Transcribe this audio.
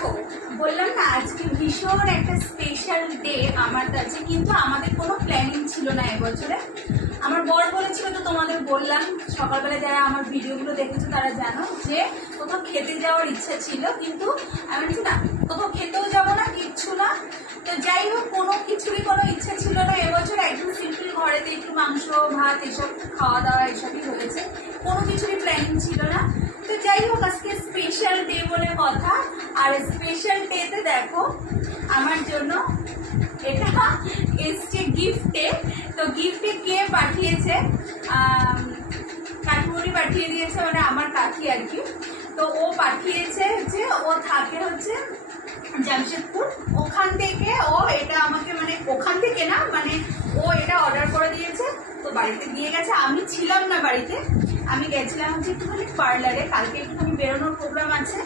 দেখো, বললাম না আজকে ভীষণ একটা স্পেশাল ডে আমার কাছে, কিন্তু আমাদের কোনো প্ল্যানিং ছিল না এবছরে। আমার বর বলেছিল, তো তোমাদের বললাম সকালবেলা, যারা আমার ভিডিওগুলো দেখেছো তারা জানো যে কোথাও খেতে যাওয়ার ইচ্ছা ছিল, কিন্তু আমি বলছি না, কোথাও খেতেও যাবো না, কিচ্ছু না। তো যাই হোক, কোনো কিছুরই কোনো ইচ্ছা ছিল না এবছর। একদম সিম্পল, ঘরেতে একটু মাংস ভাত এসব খাওয়া দাওয়া এসবই হয়েছে, কোনো কিছুরই প্ল্যানিং ছিল না। তো যাই হোক, আজকে স্পেশাল ডে বলে কথা। আর স্পেশাল ডেতে দেখো আমার জন্য এটা এসছে গিফটে। তো গিফটে কে পাঠিয়েছে? কাকিমণি পাঠিয়ে দিয়েছে, মানে আমার কাকি আর কি। তো ও পাঠিয়েছে যে ও থাকে হচ্ছে জামশেদপুর, ওখান থেকে ও এটা আমাকে, মানে ওখান থেকে না, মানে ও এটা অর্ডার করে দিয়েছে, তো বাড়িতে দিয়ে গেছে। আমি ছিলাম না বাড়িতে, আমি গেছিলাম হচ্ছে একটুখানি পার্লারে, কালকে একটুখানি বেরোনোর প্রোগ্রাম আছে।